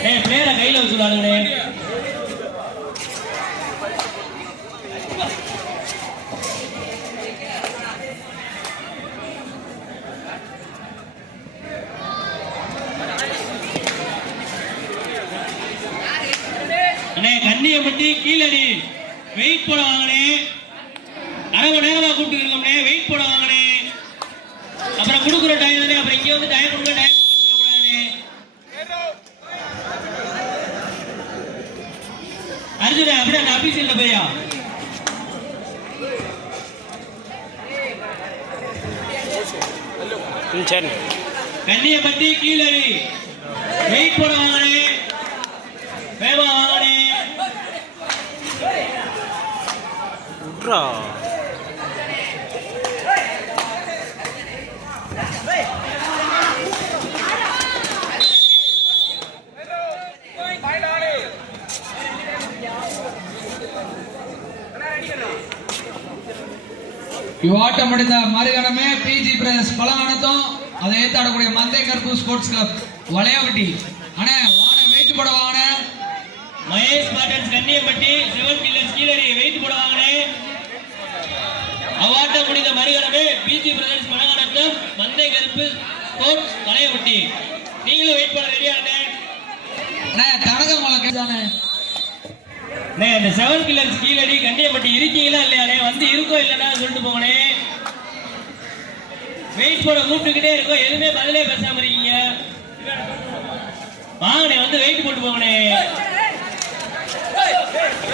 ஏய் பிளேயரை கையில வச்சு விளாடுங்களே அண்ணே கண்ணியப்பட்டி கீழடி வெயிட் போட வாங்கனே அரை மணி நேரமா கூப்பிட்டு இருக்கோம்னே வெயிட் போட வாங்கனே அப்புறம் கொடுக்குற டைம் அப்புறம் இங்க வந்து டைம் கொடுக்க டைம் அர்ஜுன அப்படியே அந்த அபிஷியல்ல போயா சரி. கண்ணியப்பட்டி கீழடி வெயிட் போட வாங்கனே வேகமா வாங்கனே விட்றா. இவ்வாட்டம் முடிந்த மறுகணமே பிஜி பிரதர்ஸ் பலகானத்தும் அதை ஏத்து ஆடக்கூடிய மந்தை கருப்பு ஸ்போர்ட்ஸ் கிளப் வளையாவட்டி. அண்ணே வான வெயிட் போட வாங்க Mahesh மாட்டன்ஸ் Kanniyappatti seven killers Keezhadi weight போட வாங்கனே அவாட்டம் முடிந்த மறுகணமே பிஜி பிரதர்ஸ் மனகணத்தம் மந்தை கருப்பு ஸ்போர்ட்ஸ் வளையப்பட்டி நீங்களும் வெயிட் பண்ண ரெடியானே அண்ணே தனகமலை கேட்டானே. அண்ணே இந்த செவன் கில்லர்ஸ் கீழடி கண்டியப்பட்டி இருக்கீங்களா இல்லையாண்ணே வந்து இருக்கோ இல்லைன்னா சொல்லிட்டு போங்கண்ணே வெயிட் போட கூப்பிட்டுக்கிட்டே இருக்கோம் எதுவுமே பதிலே பேசாம இருக்கீங்க. வாங்கண்ணே வந்து வெயிட் போட்டு போங்கண்ணே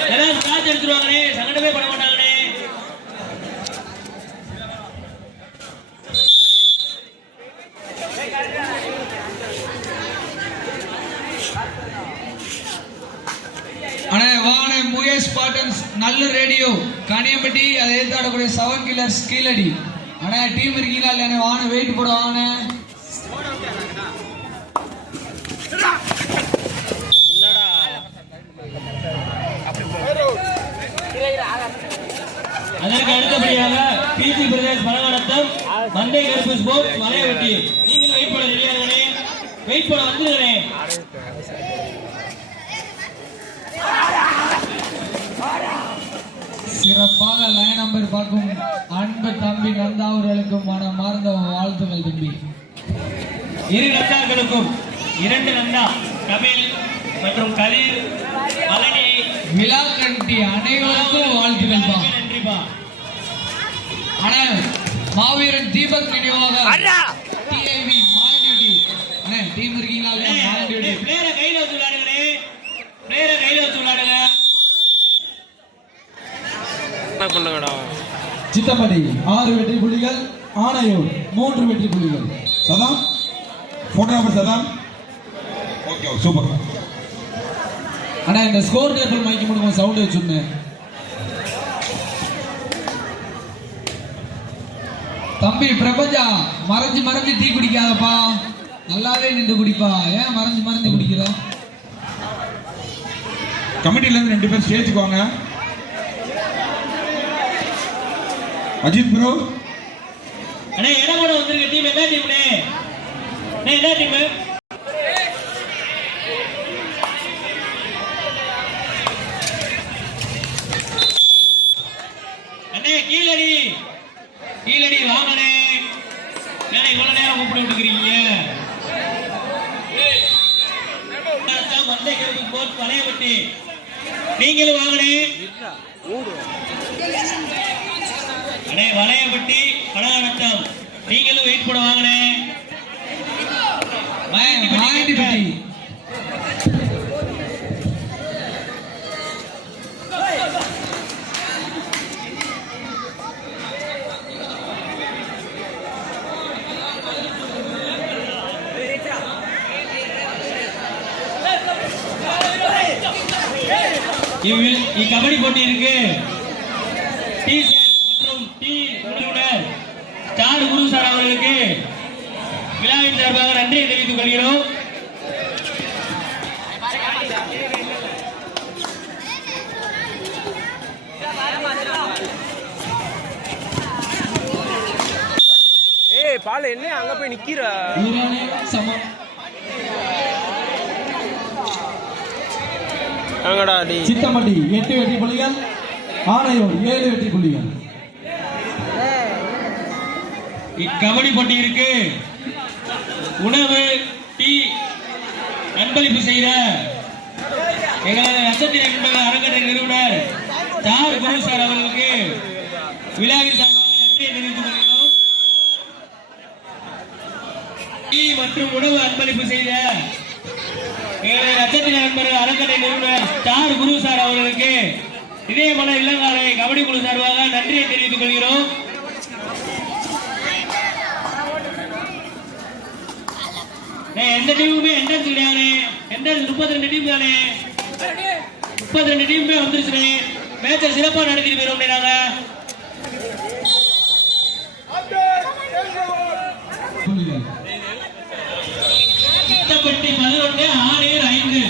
ஏதாவது காசு எடுத்துருவாங்கண்ணே சங்கடமே பண்ண மாட்டாங்கண்ணே அண்ணே வாங்க பாட்டன்ஸ் நல்ல ரேடியோ கனியம்பட்டி அதை ஏத்து ஆடக்கூடிய செவன் கில்லர்ஸ் கீழடி. அண்ணே டீம் இருக்கீங்களா? இல்லையாண்ணே வான வெயிட் போட வாங்க. அதற்கு அடுத்தபடியாக பிஜி பிரதேஷ் மனவனத்தம் மந்தை கருப்பு ஸ்போர்ட்ஸ் வலையவட்டி நீங்கள் வெயிட் பண்ண ரெடியாகண்ணே வெயிட் போட வந்துருங்கண்ணே சிறப்பாக லைன் நம்பர் பார்க்கும் அன்பு தம்பி நந்தா அவர்களுக்கும் மனமார்ந்த வாழ்த்துக்கள் தம்பி. இரு நந்தாக்களுக்கும் இரண்டு நந்தா கபில் மற்றும் கலீர் பழனி விழா கண்டி அனைவருக்கும் வாழ்த்துக்கள் பா. நன்றிப்பா அண்ணா மாவீரன் தீபக் நினைவாக டிஐவி டீம் இல்லையா மாலடியூட்டி பிளேயரை கையில வச்சு விளையாடுங்கண்ணே பிளேயரை கையில வச்சு விளையாடுங்க என்ன பண்ணுங்கடா சித்தப்படி ஆறு வெற்றி புள்ளிகள் ஆணையூர் மூன்று வெற்றி புள்ளிகள். Saddam? Photographer Saddam? Okay super அண்ணா இந்த ஸ்கோர் டேபிள் மைக்கு மட்டும் சவுண்ட் வச்சுருந்தேன் தம்பி பிரபஞ்சா மறைஞ்சு மறைஞ்சு டீ குடிக்காதப்பா. நல்லாவே நின்று குடிப்பா. ஏன் மறைஞ்சு மறைஞ்சு குடிக்கிற? கமிட்டில இருந்து ரெண்டு பேர் ஸ்டேஜுக்கு வாங்க. அஜித் ப்ரோ அண்ணே இடம் கூட வந்திருக்க டீம் என்ன டீம்னே அண்ணே? என்ன டீம் அண்ணே கீழடி கீழடி வாங்கண்ணே ஏன்னா இவ்வளவு நேரம் கூப்பிட்டு விட்டுக்கிறீங்க மந்தை கருப்பு போட் வளையவட்டி நீங்களும் வாங்கண்ணே அண்ணே வளையப்பட்டி பலகாரத்தம் நீங்களும் வெயிட் போட இவ்வில் இக்கபடி போட்டி இருக்கு டி சார் மற்றும் டி நிறுவனர் ஸ்டார் குரு சார் அவர்களுக்கு விழாவின் சார்பாக நன்றியை தெரிவித்துக் கொள்கிறோம். ஏய் பால் என்ன அங்க போய் நிக்கிற? ஈரானே சமம் வாங்கடா டி சித்தம்பட்டி எட்டு வெற்றி புள்ளிகள் ஆனையூர் ஏழு வெற்றி புள்ளிகள். கபடி போட்டி இருக்கு உணவு டீ அன்பளிப்பு செய்த எங்களது நட்சத்திர என்பது அறக்கட்டளை நிறுவனர் தார் குரு சார் அவர்களுக்கு விழாவின் சார்பாக நன்றியை தெரிவித்துக் கொள்கிறோம். டீ மற்றும் உணவு அன்பளிப்பு செய்த எங்களது நட்சத்திர நண்பர் அறக்கட்டளை நிறுவனர் தார் குரு சார் அவர்களுக்கு இதயமல இல்லங்காலை கபடி குழு சார்பாக நன்றியை தெரிவித்துக் கொள்கிறோம் ஏய், எந்த டீமுமே என்ட்ரன்ஸ் கிடையாது என்ட்ரன்ஸ் முப்பத்தி ரெண்டு டீம் தானே முப்பத்தி ரெண்டு டீமுமே வந்துருச்சு மேட்சை சிறப்பாக நடத்திட்டு போயிடும் கிட்டப்பட்டி பதினொன்று ஆறு ஐந்து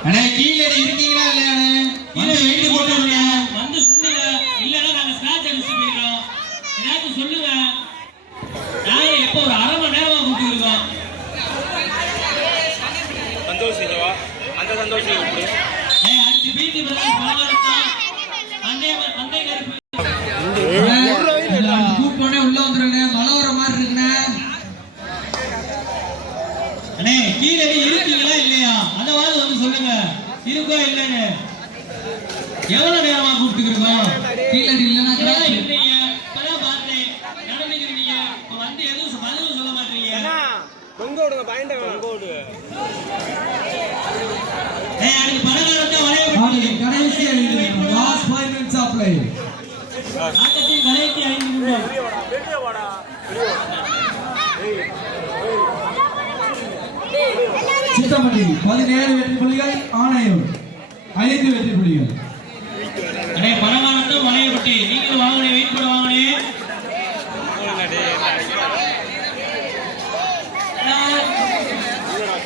அண்ணே? கீழே இருக்கீங்களா இல்லையாண்ணே வந்து வெயிட் போட்டுருங்க வந்து சொல்லுங்க இல்லைன்னா நாங்க ஸ்கிராட்ச் அடிச்சு போயிடுறோம். ஏதாச்சும் சொல்லுங்க நாங்க எப்போ ஒரு அரை மணி நேரமா கூப்பிட்டுருக்கோம் சந்தோஷ் இங்க வா அந்த சந்தோஷ் இப்படி ஏய் அடிச்சு பீச்சு பிரதேஷ் பலவரத்தம் வந்தே கூப்பிட்டோடனே உள்ள வந்துருங்க மழை வர மாதிரி இருக்குண்ணே. அண்ணே கீழே இருக்கீங்களா இல்லையா? அந்த வாரம் வந்து சொல்லுங்க. இருக்கோ இல்லைன்னு. எவ்வளவு நேரமா கூப்பிட்டுருக்கோம் கீழே இல்லைன்னா இதெல்லாம் கிராஸ் இருந்தீங்க இப்பதான் பார்த்தேன் நடந்துக்கிறீங்க இப்ப வந்து எதுவும் பதிலும் சொல்ல மாட்டீங்க தொங்க விடுங்க பாயிண்ட தொங்க விடு ஏய் அதுக்கு பலகாரத்தை வளைய ஆனது கடைசி ஐந்து நிமிடம் லாஸ்ட் ஃபைவ் மினிட்ஸ் ஐந்து நிமிடம் சித்தம்பட்டி பதினேழு வெற்றி புள்ளிகள் ஆணையம் ஐந்து வெற்றி புள்ளிகள். அடே பலகாரத்தை வளையப்பட்டி நீங்கள் வாங்கினே வெயிட் பண்ண வாங்கினே.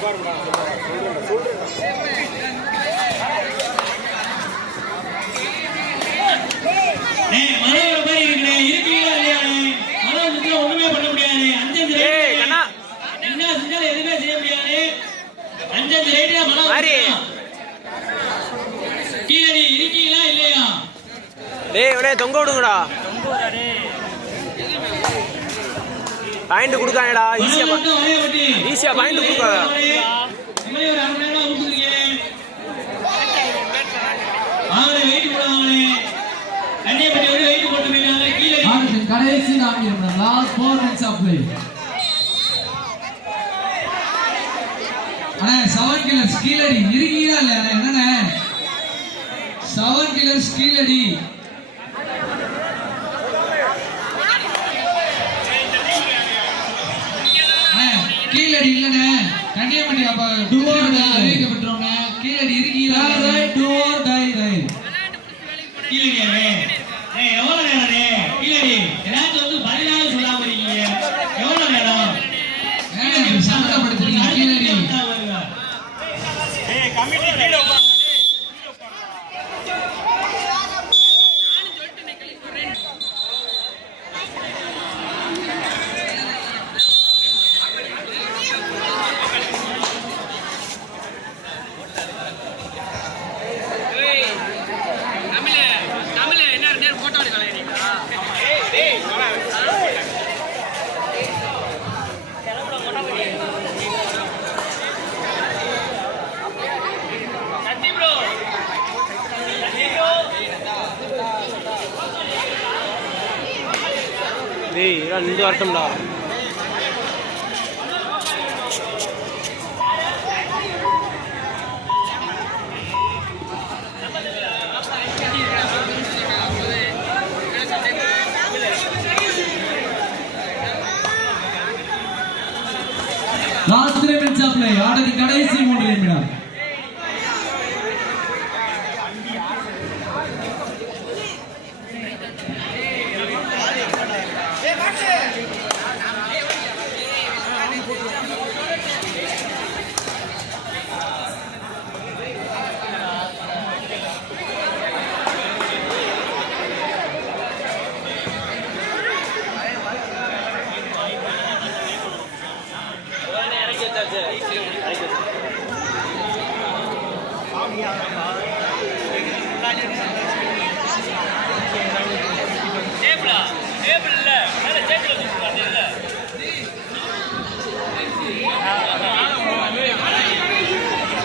சொல்றேன் மழை வர மாதிரி இருக்குண்ணே. இருக்கீங்களா இல்லையாண்ணே? மழை வந்துச்சுன்னா ஒண்ணுமே பண்ண முடியாது. அஞ்சஞ்சு ஏய், rate கண்ணா. என்ன செஞ்சாலும் எதுவுமே செய்ய முடியாது. அஞ்சஞ்சு rate ல மழை மாறி. வந்துச்சுன்னா. கீழே நீ இருக்கீங்களா இல்லையா டேய் இவனே தொங்க விடுங்கடா. பாயிண்ட் கொடுக்காங்கடா ஈஸியா. ஈஸியா point கொடுக்காத. இனிமே ஒரு அரை மணி நேரம் ஊத்துறீங்க. வாங்கண்ணே, weight போட வாங்கண்ணே. கன்னியாகுமரி வரை weight போட்டு போயிருக்காங்க. கீழே நீ ஆட்டத்தின் கடைசி நான்கு நிமிடம் last four minutes of play அண்ணே செவன் கில்லர்ஸ் கீழடி. இருக்கீங்களா இல்லையா? என்னண்ணே? Seven killers Keezhadi. அண்ணே கீழடி இல்லைண்ணே. கன்னியாகுமரி அப்ப அறிவிக்கப்பட்டுறோம்ண்ணே கீழடி இருக்கீங்களா? ரைட் டூ டை ரைட் கீழடியாண்ணே. ஏய், எவ்வளவு நேரம்ண்ணே? கீழடி. ஏதாச்சும் வந்து பதிலாவது சொல்லாம இருக்கீங்க. எவ்வளவு நேரம்? ஏண்ணே இப்படி சங்கடப்படுத்துறீங்க கீழடி வந்தா வருங்க. டேய் இதெல்லாம் last three minutes of play கடைசி மூன்று நிமிடம்.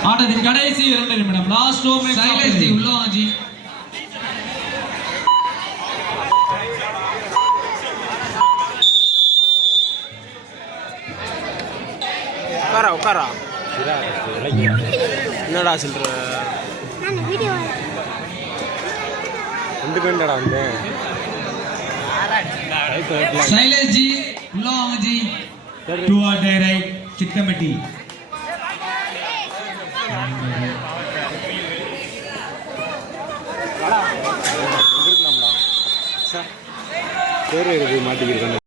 ஆட்டத்தின் கடைசி இரண்டு நிமிடம். லாஸ்ட் ஓவர் சைலேஷ் ஜி உள்ள வாங்க ஜி உட்காரா உட்காரா? என்னடா சொல்ற? நான் வீடியோ ரெண்டு பேருடா வந்து? சைலேஷ் ஜி உள்ள வாங்க ji do or die right Chikkampatti பேர் எழுதி மாட்டிக்கிறேன்